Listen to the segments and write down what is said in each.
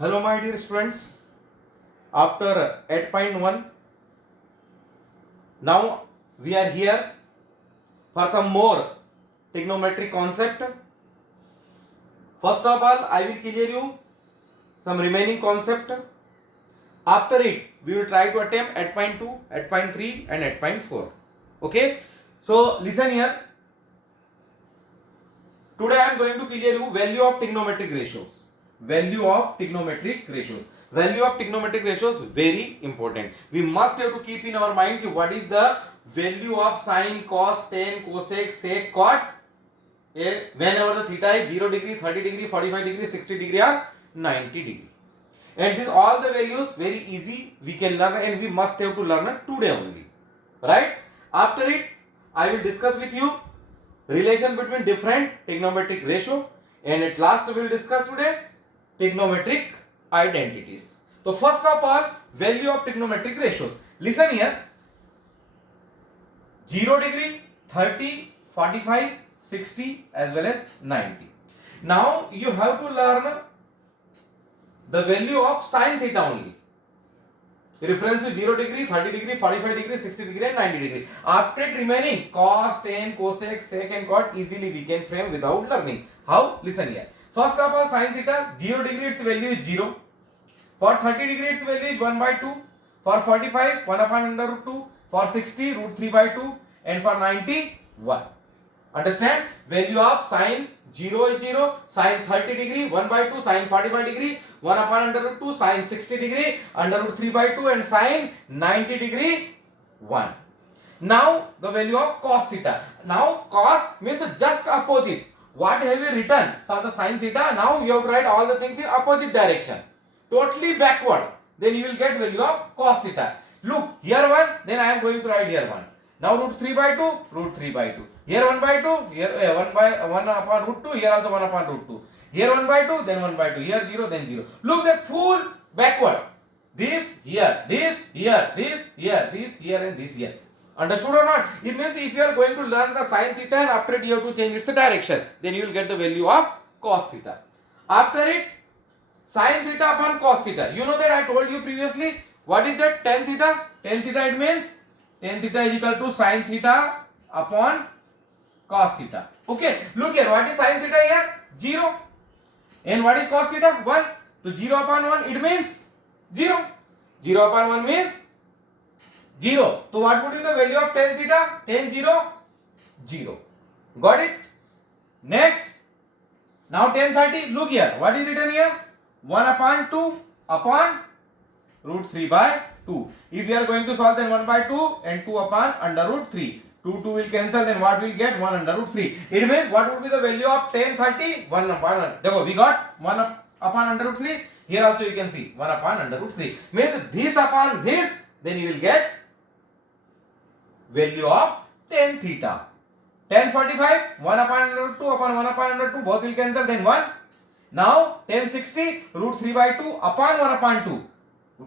Hello my dear students, after 8.1 now we are here for some more trigonometric concept. First of all, I will clear you some remaining concept. After it, we will try to attempt 8.2, 8.3 and 8.4. Okay, so listen here. Today I am going to clear you value of trigonometric ratios. Value of trigonometric ratios. Value of trigonometric ratios very important. We must have to keep in our mind what is the value of sine, cos, tan, cosec, sec, cot. Whenever the theta is 0 degree, 30 degree, 45 degree, 60 degree or 90 degree. And this all the values very easy we can learn, and we must have to learn it today only. Right? After it, I will discuss with you relation between different trigonometric ratio, and at last we will discuss today trigonometric identities. So first of all, value of trigonometric ratios. Listen here. 0 degree, 30, 45, 60 as well as 90. Now you have to learn the value of sine theta only. Reference to 0 degree, 30 degree, 45 degree, 60 degree and 90 degree. After it remaining cos, tan, cosec, sec and cot easily we can frame without learning. How? Listen here. First of all, sine theta, 0 degree its value is 0. For 30 degree its value is 1 by 2. For 45, 1 upon under root 2. For 60, root 3 by 2. And for 90, 1. Understand? Value of sine 0 is 0, sine 30 degree 1 by 2, sine 45 degree 1 upon under root 2, sine 60 degree under root 3 by 2 and sine 90 degree 1. Now the value of cos theta. Now cos means just opposite. What have you written for the sine theta? Now you have to write all the things in opposite direction. Totally backward. Then you will get value of cos theta. Look, here 1, then I am going to write here 1. Now root 3 by 2, root 3 by 2. Here 1 by 2, here 1 upon root 2, here also 1 upon root 2. Here 1 by 2, then 1 by 2. Here 0, then 0. Look that full backward. This here, this here, this here, this here and this here. Understood or not? It means if you are going to learn the sine theta and after it you have to change its direction, then you will get the value of cos theta. After it, sine theta upon cos theta. You know that I told you previously. What is that? Tan theta. Tan theta it means tan theta is equal to sine theta upon cos theta. Okay. Look here. What is sine theta here? 0. And what is cos theta? 1. So 0 upon 1 it means 0. 0 upon 1 means 0. So what would be the value of tan theta? Tan 0, 0. Got it? Next. Now tan 30. Look here. What is written here? 1 upon 2 upon root 3 by 2. If we are going to solve, then 1 by 2 and 2 upon under root 3. 2 will cancel, then what will get? 1 under root 3. It means what would be the value of tan 30? 1 upon 1. देखो, we got 1 upon under root 3. Here also you can see 1 upon under root 3. Means this upon this, then you will get value of tan theta. Tan 45, 1 upon under root 2 upon 1 upon under 2, both will cancel, then 1. Now tan 60, root 3 by 2 upon 1 upon 2.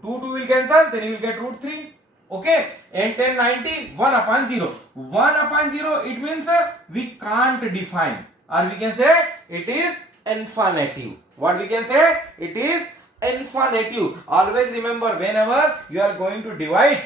2 will cancel, then you will get root 3. Okay, and tan 90, 1 upon 0. 1 upon 0, it means we can't define, or we can say it is infinitive. What we can say? It is infinitive. Always remember, whenever you are going to divide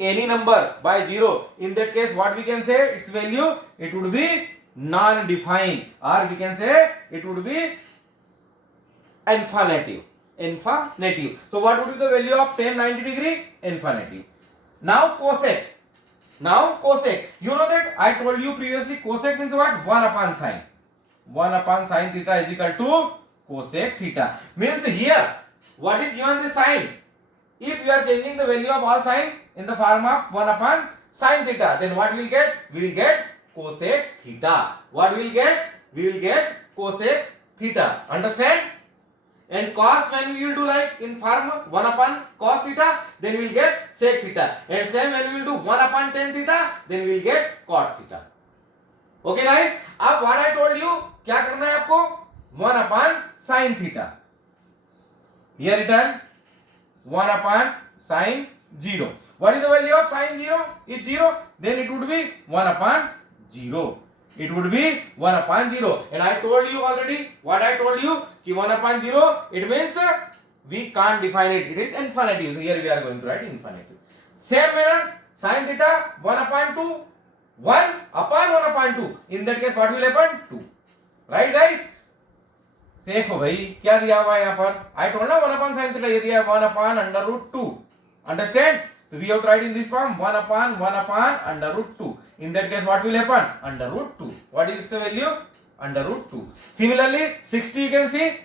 any number by 0, in that case what we can say its value? It would be non-defined, or we can say it would be infinitive. Infinitive. So what would be the value of tan 90 degree? Infinitive. Now cosec. Now cosec. You know that I told you previously cosec means what? 1 upon sine. 1 upon sine theta is equal to cosec theta. Means here, what is given the sine? If you are changing the value of all sine in the form of 1 upon sine theta, then what we will get? We will get cosec theta. What we will get? We will get cosec theta. Understand? And cos, when we will do like in form 1 upon cos theta, then we will get sec theta. And same when we will do 1 upon tan theta, then we will get cot theta. Okay guys, अब what I told you, क्या करना है आपको? 1 upon sin theta. Here written 1 upon sin 0. What is the value of sin 0? Is 0. Then it would be 1 upon 0. It would be 1 upon 0. And I told you already, what I told you, ki 1 upon 0, it means we can't define it. It is infinitive. Here we are going to write infinitive. Same manner, sin theta 1 upon 2, 1 upon 1 upon 2. In that case, what will happen? 2. Right, guys? देखो भाई क्या दिया हुआ है यहाँ पर? I told ना 1 upon sin theta, ये दिया है 1 upon under root 2. Understand? So we have to write in this form 1 upon under root 2. In that case, what will happen? Under root 2. What is the value? Under root 2. Similarly, 60 you can see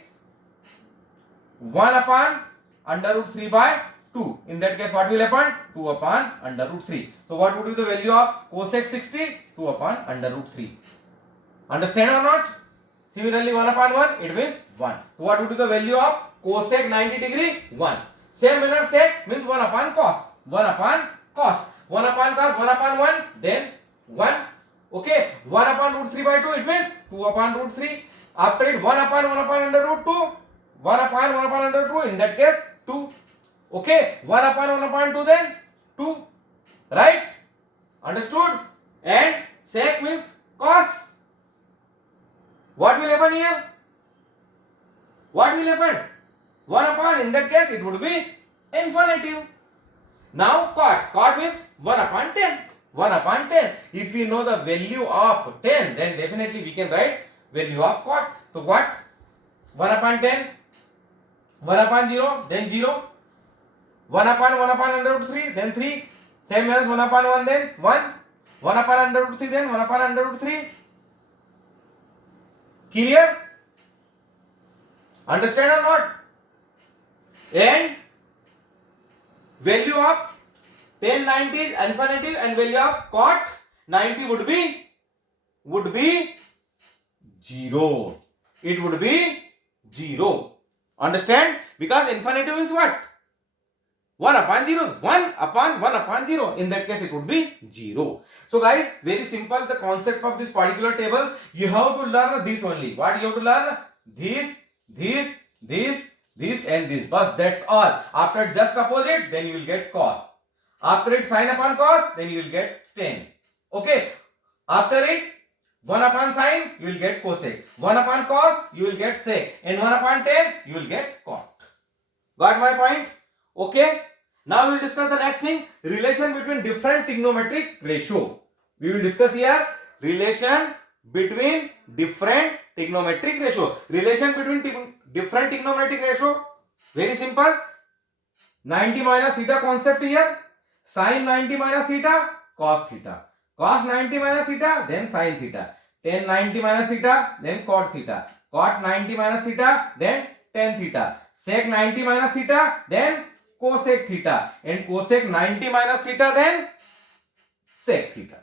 1 upon under root 3 by 2. In that case, what will happen? 2 upon under root 3. So what would be the value of cosec 60? 2 upon under root 3. Understand or not? Similarly, 1 upon 1, it means 1. So what would be the value of cosec 90 degree? 1. Same manner, sec means 1 upon cos. 1 upon cos. 1 upon cos, 1 upon 1, then 1. Okay, 1 upon root 3 by 2, it means 2 upon root 3. After it, 1 upon under root 2. 1 upon under 2, in that case 2. Okay, 1 upon 2, then 2. Right? Understood? And sec means cos. What will happen here? What will happen? 1 upon, in that case it would be infinitive. Now cot. Cot means 1 upon 10. 1 upon 10. If we know the value of 10, then definitely we can write value of cot. So what? 1 upon 10. 1 upon 0, then 0. 1 upon under root 3, then 3. Same as 1 upon 1, then 1. 1 upon under root 3, then 1 upon under root 3. Clear? Understand or not? And value of tan 90 is infinitive, and value of cot 90 would be 0. It would be 0. Understand? Because infinitive means what? 1 upon 0 is 1 upon 0. In that case, it would be 0. So guys, very simple, the concept of this particular table. You have to learn this only. What you have to learn? This, and this. But that's all. After just opposite, then you will get cos. After it, sin upon cos, then you will get tan. Okay. After it, 1 upon sin, you will get cosec. 1 upon cos, you will get sec. And 1 upon tan, you will get cot. Got my point? Okay. Now we will discuss the next thing, relation between different trigonometric ratio. We will discuss here relation between different trigonometric ratio. Relation between different trigonometric ratio. Very simple. 90 minus theta concept here. Sin 90 minus theta, cos theta. Cos 90 minus theta, then sin theta. Tan 90 minus theta, then cot theta. Cot 90 minus theta, then tan theta. Sec 90 minus theta, then cosec theta. And cosec 90 minus theta, then sec theta.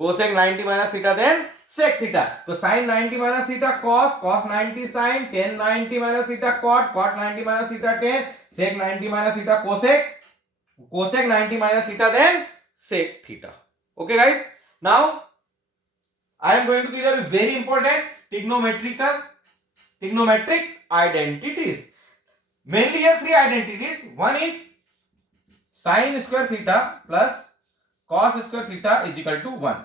Cosec 90 minus theta, then sec theta. So sin 90 minus theta cos, cos 90 sin, tan 90 minus theta cot, cot 90 minus theta tan, sec 90 minus theta cosec, cosec 90 minus theta, then sec theta. Okay guys, now I am going to give you very important trigonometric identities. Mainly here 3 identities. One is sin square theta plus cos square theta is equal to 1.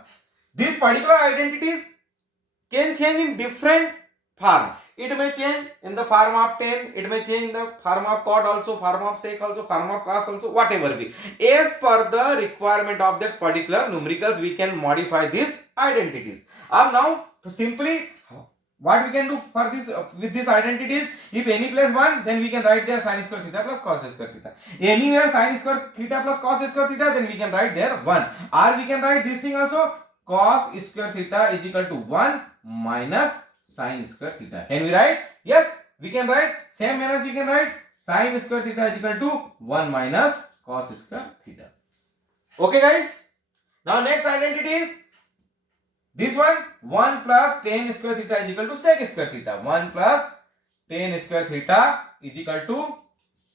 This particular identity can change in different form. It may change in the form of tan, it may change in the form of cot also, form of sec also, form of cos also, whatever be. As per the requirement of that particular numericals, we can modify these identities. Now, simply what we can do for this with these identities, if any place 1, then we can write there sin square theta plus cos square theta. Anywhere sin square theta plus cos square theta, then we can write there 1. Or we can write this thing also, cos square theta is equal to 1 minus sin square theta. Can we write? Yes, we can write. Same manner we can write sin square theta is equal to 1 minus cos square theta. Okay guys. Now next identity is this one, 1 plus tan square theta is equal to sec square theta. 1 plus tan square theta is equal to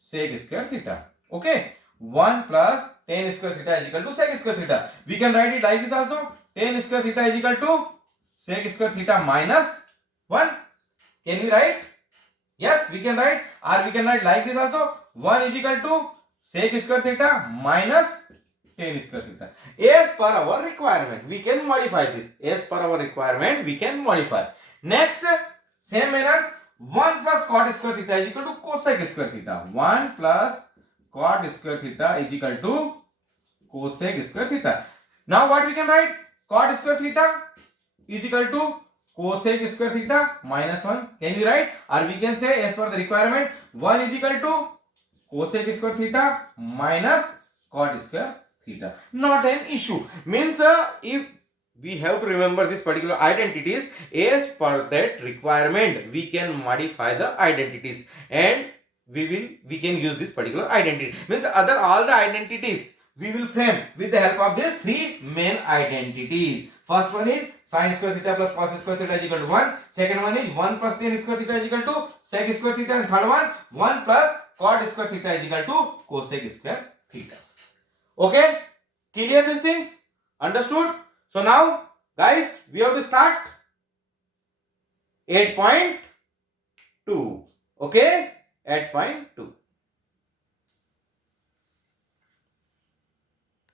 sec square theta. Okay. 1 plus tan square theta is equal to sec square theta. We can write it like this also. Tan square theta is equal to sec square theta minus 1. Can we write? Yes, we can write. Or we can write like this also. 1 is equal to sec square theta minus tan square theta. As per our requirement, we can modify this. As per our requirement, we can modify. Next, same manner, 1 plus cot square theta is equal to cosec square theta. 1 plus cot square theta is equal to cosec square theta. Now what we can write? Cot square theta is equal to cosec square theta minus 1. Can we write? Or we can say as per the requirement, 1 is equal to cosec square theta minus cot square theta. Not an issue. Means if we have to remember this particular identities, as per that requirement we can modify the identities and we can use this particular identity. Means all the identities we will frame with the help of these three main identities. First one is sin square theta plus cos square theta is equal to 1. Second one is 1 plus tan square theta is equal to sec square theta. And third one, 1 plus cot square theta is equal to cosec square theta. Okay? Clear these things? Understood? So now, guys, we have to start 8.2. Okay? 8.2.